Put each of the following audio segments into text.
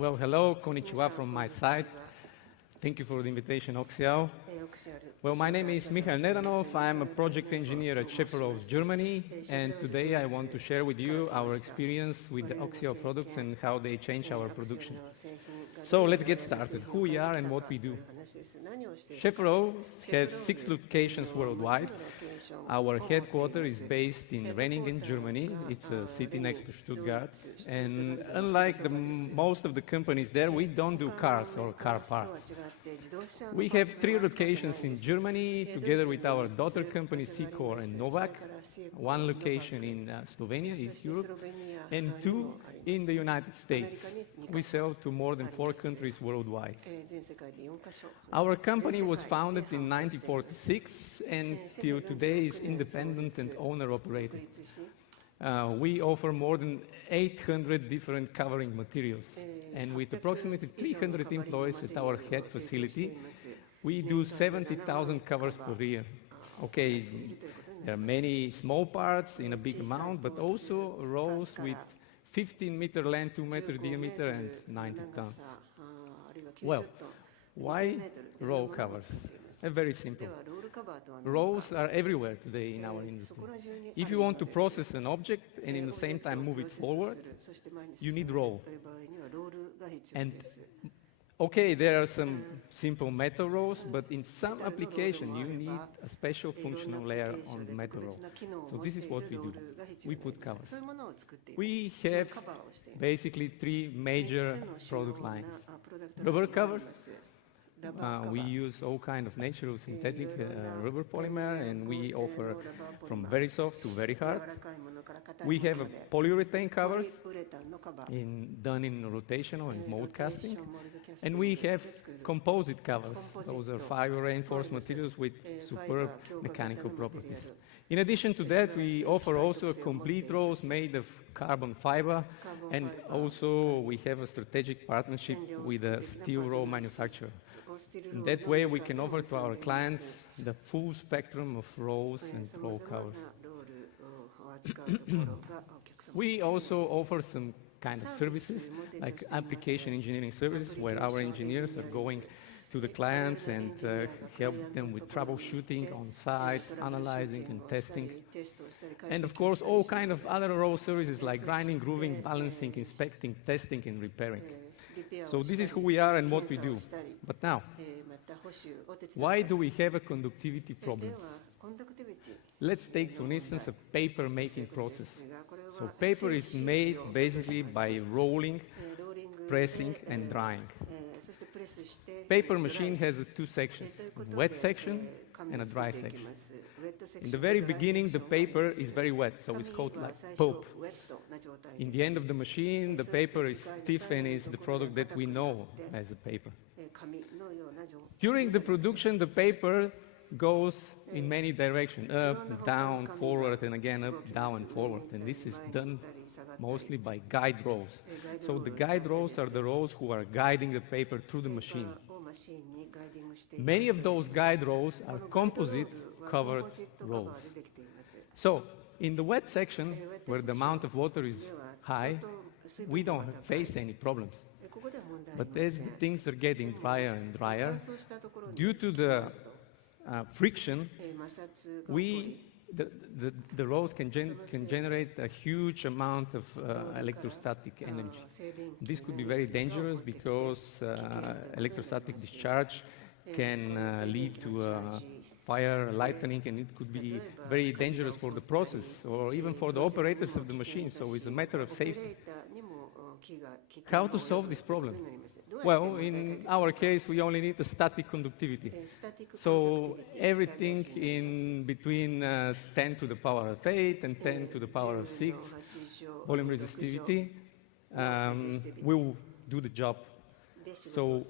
Well, hello, konnichiwa from my side. Thank you for the invitation, Oxiao. Well, my name is Michail Nedanov. I'm a project engineer at SchäferRolls, Germany, and today I want to share with you our experience with the Oxiao products and how they change our production. So let's get started. Who we are and what we do. SchäferRolls has 6 locations worldwide. Our headquarters is based in Renningen, Germany. It's a city next to Stuttgart. And unlike most of the companies there, we don't do cars or car parts. We have 3 locations in Germany, together with our daughter companies, Secor and Novak. 1 location in Slovenia, East Europe, and 2 in the United States. We sell to more than 4 countries worldwide. Our company was founded in 1946 and till today is independent and owner-operated. We offer more than 800 different covering materials, and with approximately 300 employees at our head facility, we do 70,000 covers per year. Okay, there are many small parts in a big amount, but also rolls with 15-meter length, 2-meter diameter, and 90 tons. Well, why roll covers? Very simple. Rolls are everywhere today in our industry. If you want to process an object and in the same time move it forward, you need roll. And okay, there are some simple metal rolls, but in some application you need a special functional layer on the metal roll. So this is what we do. We put covers. We have basically 3 major product lines. Rubber covers. We use all kinds of natural synthetic rubber polymer, and we offer from very soft to very hard. We have a polyurethane covers done in rotational and mold casting. And we have composite covers. Those are fiber reinforced materials with superb mechanical properties. In addition to that, we offer also complete rolls made of carbon fiber, and also we have a strategic partnership with a steel roll manufacturer. In that way, we can offer to our clients the full spectrum of rolls and roll covers. We also offer some kind of services, like application engineering services, where our engineers are going to the clients and help them with troubleshooting on site, analyzing and testing. And of course, all kinds of other roll services like grinding, grooving, balancing, inspecting, testing and repairing. So this is who we are and what we do. But now, why do we have a conductivity problem? Let's take, for instance, a paper making process. So paper is made basically by rolling, pressing and drying. Paper machine has 2 sections, a wet section and a dry section. In the very beginning, the paper is very wet, so it's called like pulp. In the end of the machine, the paper is stiff and is the product that we know as a paper. During the production, the paper goes in many directions, up, down, forward, and again up, down, and forward. And this is done mostly by guide rolls. So the guide rolls are the rolls who are guiding the paper through the machine. Many of those guide rolls are composite covered rolls. So in the wet section, where the amount of water is high, we don't face any problems. But as things are getting drier and drier, due to the friction, the rolls can generate a huge amount of electrostatic energy. This could be very dangerous because electrostatic discharge can lead to fire, lightning, and it could be very dangerous for the process or even for the operators of the machine. So it's a matter of safety. How to solve this problem? Well, in our case, we only need a static conductivity. So everything in between 10 to the power of 8 and 10 to the power of 6 volume resistivity will do the job. So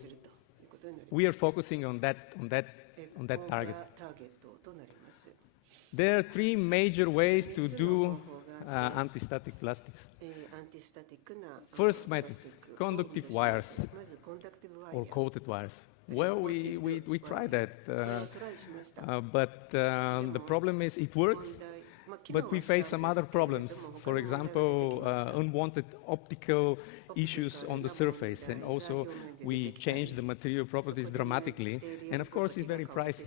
we are focusing on that target. There are 3 major ways to do anti-static plastics. First method, conductive wires or coated wires. Well, we tried that, but the problem is it works, but we face some other problems. For example, unwanted optical issues on the surface, and also we change the material properties dramatically, and of course it's very pricey.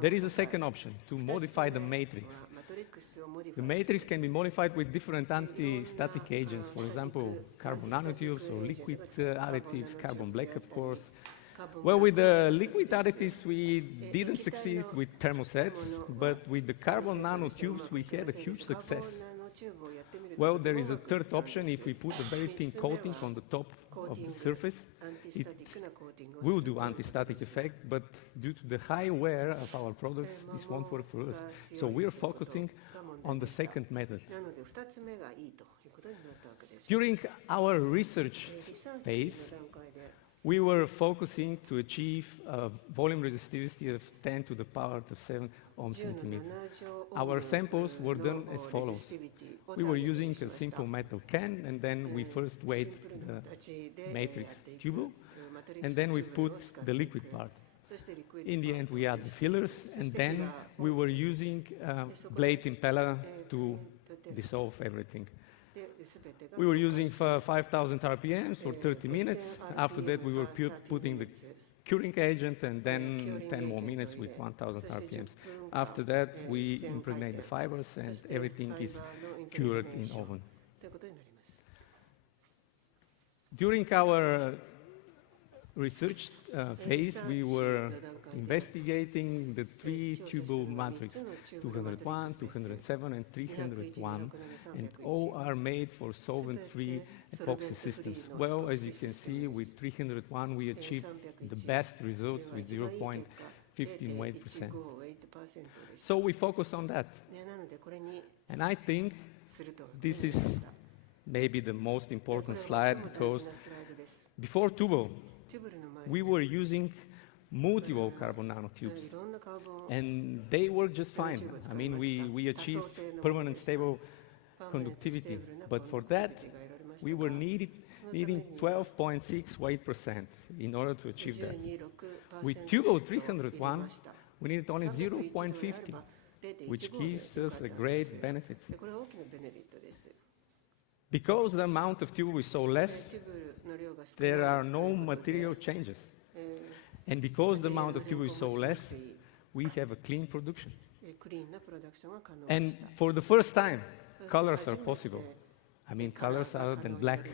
There is a second option, to modify the matrix. The matrix can be modified with different anti-static agents, for example, carbon nanotubes or liquid additives, carbon black, of course. Well, with the liquid additives, we didn't succeed with thermosets, but with the carbon nanotubes, we had a huge success. Well, there is a third option. If we put a very thin coating on the top of the surface, it will do anti-static effect, but due to the high wear of our products, this won't work for us. So we're focusing on the second method. During our research phase, we were focusing to achieve a volume resistivity of 10 to the power of 7 ohm centimeter. Our samples were done as follows. We were using a simple metal can, and then we first weighed the matrix tubular, and then we put the liquid part. In the end, we add the fillers, and then we were using blade impeller to dissolve everything. We were using 5,000 RPMs for 30 minutes. After that, we were putting the curing agent, and then 10 more minutes with 1,000 RPMs. After that, we impregnate the fibers, and everything is cured in oven. During our research phase, we were investigating the three tubal matrices, 201, 207, and 301, and all are made for solvent-free epoxy systems. Well, as you can see, with 301, we achieved the best results with 0.15%. So we focus on that. And I think this is maybe the most important slide, because before tubal, we were using multiple carbon nanotubes, and they work just fine. I mean, we achieved permanent stable conductivity, but for that, we were needing 12.6 weight% in order to achieve that. With tubal 301, we needed only 0.50, which gives us a great benefit. Because the amount of tubal is so less, there are no material changes. And because the amount of tubal is so less, we have a clean production. And for the first time, colors are possible. I mean, colors other than black.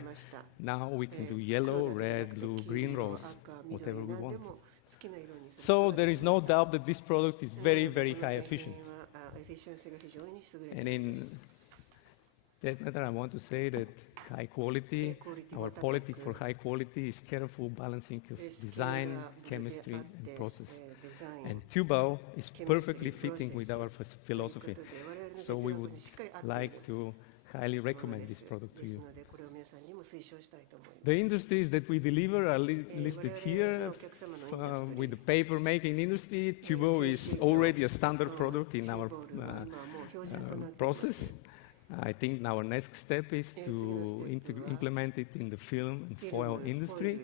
Now we can do yellow, red, blue, green, rose, whatever we want. So there is no doubt that this product is very, very high efficient. And in that matter, I want to say that high quality, our policy for high quality is careful balancing of design, chemistry, and process. And tubal is perfectly fitting with our philosophy. So we would like to highly recommend this product to you. The industries that we deliver are listed here. With the paper making industry, tubal is already a standard product in our process. I think our next step is to implement it in the film and foil industry,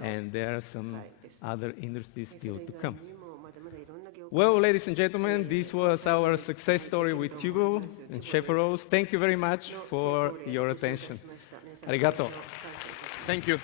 and there are some other industries still to come. Well, ladies and gentlemen, this was our success story with tubal and SchäferRolls. Thank you very much for your attention. Arigato. Thank you.